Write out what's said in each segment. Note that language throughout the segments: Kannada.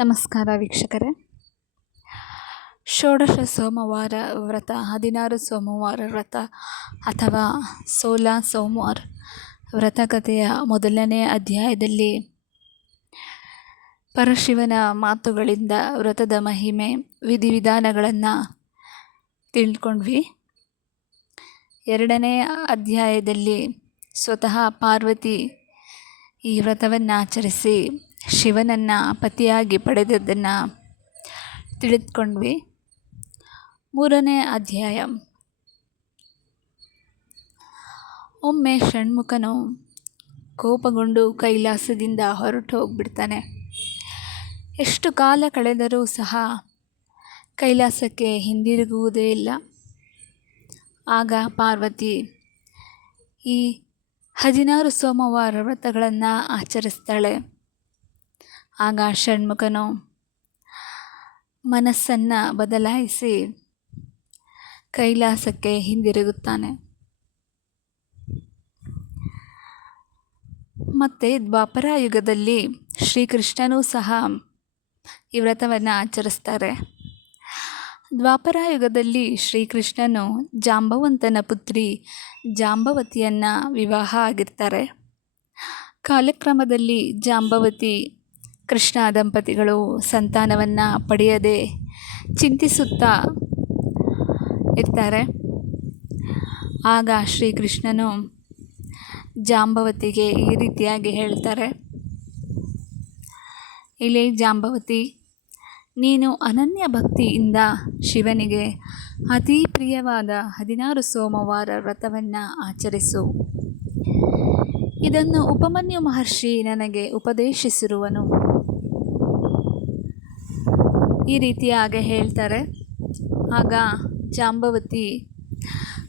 ನಮಸ್ಕಾರ ವೀಕ್ಷಕರೇ. ಷೋಡಶ ಸೋಮವಾರ ವ್ರತ, 16 ಸೋಮವಾರ ವ್ರತ ಅಥವಾ 16 ಸೋಮವಾರ ವ್ರತಕಥೆಯ ಮೊದಲನೇ ಅಧ್ಯಾಯದಲ್ಲಿ ಪರಶಿವನ ಮಾತುಗಳಿಂದ ವ್ರತದ ಮಹಿಮೆ, ವಿಧಿವಿಧಾನಗಳನ್ನು ತಿಳ್ಕೊಂಡ್ವಿ. ಎರಡನೇ ಅಧ್ಯಾಯದಲ್ಲಿ ಸ್ವತಃ ಪಾರ್ವತಿ ಈ ವ್ರತವನ್ನು ಆಚರಿಸಿ ಶಿವನನ್ನು ಪತಿಯಾಗಿ ಪಡೆದದ್ದನ್ನು ತಿಳಿದುಕೊಂಡ್ವಿ. ಮೂರನೇ ಅಧ್ಯಾಯ, ಒಮ್ಮೆ ಷಣ್ಮುಖನು ಕೋಪಗೊಂಡು ಕೈಲಾಸದಿಂದ ಹೊರಟು ಹೋಗ್ಬಿಡ್ತಾನೆ. ಎಷ್ಟು ಕಾಲ ಕಳೆದರೂ ಸಹ ಕೈಲಾಸಕ್ಕೆ ಹಿಂದಿರುಗುವುದೇ ಇಲ್ಲ. ಆಗ ಪಾರ್ವತಿ ಈ 16 ಸೋಮವಾರ ವ್ರತಗಳನ್ನು ಆಚರಿಸ್ತಾಳೆ. ಆಗ ಷಣ್ಮುಖನು ಮನಸ್ಸನ್ನು ಬದಲಾಯಿಸಿ ಕೈಲಾಸಕ್ಕೆ ಹಿಂದಿರುಗುತ್ತಾನೆ. ಮತ್ತು ದ್ವಾಪರ ಯುಗದಲ್ಲಿ ಶ್ರೀಕೃಷ್ಣನೂ ಸಹ ಈ ವ್ರತವನ್ನು ಆಚರಿಸ್ತಾರೆ. ದ್ವಾಪರ ಯುಗದಲ್ಲಿ ಶ್ರೀಕೃಷ್ಣನು ಜಾಂಬವಂತನ ಪುತ್ರಿ ಜಾಂಬವತಿಯನ್ನು ವಿವಾಹ ಆಗಿರ್ತಾರೆ. ಕಾಲಕ್ರಮದಲ್ಲಿ ಜಾಂಬವತಿ ಕೃಷ್ಣ ದಂಪತಿಗಳು ಸಂತಾನವನ್ನು ಪಡೆಯದೆ ಚಿಂತಿಸುತ್ತಾ ಇರ್ತಾರೆ. ಆಗ ಶ್ರೀಕೃಷ್ಣನು ಜಾಂಬವತಿಗೆ ಈ ರೀತಿಯಾಗಿ ಹೇಳ್ತಾರೆ, ಇಲ್ಲೇ ಜಾಂಬವತಿ, ನೀನು ಅನನ್ಯ ಭಕ್ತಿಯಿಂದ ಶಿವನಿಗೆ ಅತೀ ಪ್ರಿಯವಾದ 16 ಸೋಮವಾರ ವ್ರತವನ್ನು ಆಚರಿಸು. ಇದನ್ನು ಉಪಮನ್ಯು ಮಹರ್ಷಿ ನನಗೆ ಉಪದೇಶಿಸಿರುವನು. ಈ ರೀತಿಯಾಗಿ ಹೇಳ್ತಾರೆ. ಆಗ ಜಾಂಬವತಿ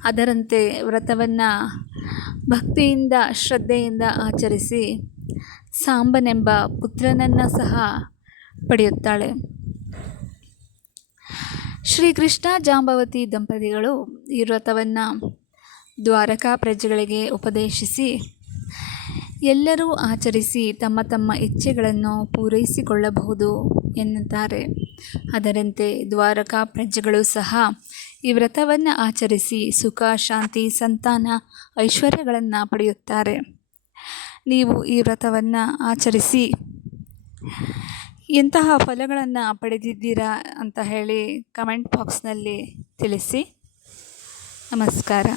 ಅದರಂತೆ ವ್ರತವನ್ನು ಭಕ್ತಿಯಿಂದ ಶ್ರದ್ಧೆಯಿಂದ ಆಚರಿಸಿ ಸಾಂಬನೆಂಬ ಪುತ್ರನನ್ನು ಸಹ ಪಡೆಯುತ್ತಾಳೆ. ಶ್ರೀಕೃಷ್ಣ ಜಾಂಬವತಿ ದಂಪತಿಗಳು ಈ ವ್ರತವನ್ನು ದ್ವಾರಕಾ ಪ್ರಜೆಗಳಿಗೆ ಉಪದೇಶಿಸಿ ಎಲ್ಲರೂ ಆಚರಿಸಿ ತಮ್ಮ ತಮ್ಮ ಇಚ್ಛೆಗಳನ್ನು ಪೂರೈಸಿಕೊಳ್ಳಬಹುದು ಎನ್ನುತ್ತಾರೆ. ಅದರಂತೆ ದ್ವಾರಕಾ ಪ್ರಜೆಗಳು ಸಹ ಈ ವ್ರತವನ್ನು ಆಚರಿಸಿ ಸುಖ, ಶಾಂತಿ, ಸಂತಾನ, ಐಶ್ವರ್ಯಗಳನ್ನು ಪಡೆಯುತ್ತಾರೆ. ನೀವು ಈ ವ್ರತವನ್ನು ಆಚರಿಸಿ ಎಂತಹ ಫಲಗಳನ್ನು ಪಡೆದಿದ್ದೀರಾ ಅಂತ ಹೇಳಿ ಕಮೆಂಟ್ ಬಾಕ್ಸ್ನಲ್ಲಿ ತಿಳಿಸಿ. ನಮಸ್ಕಾರ.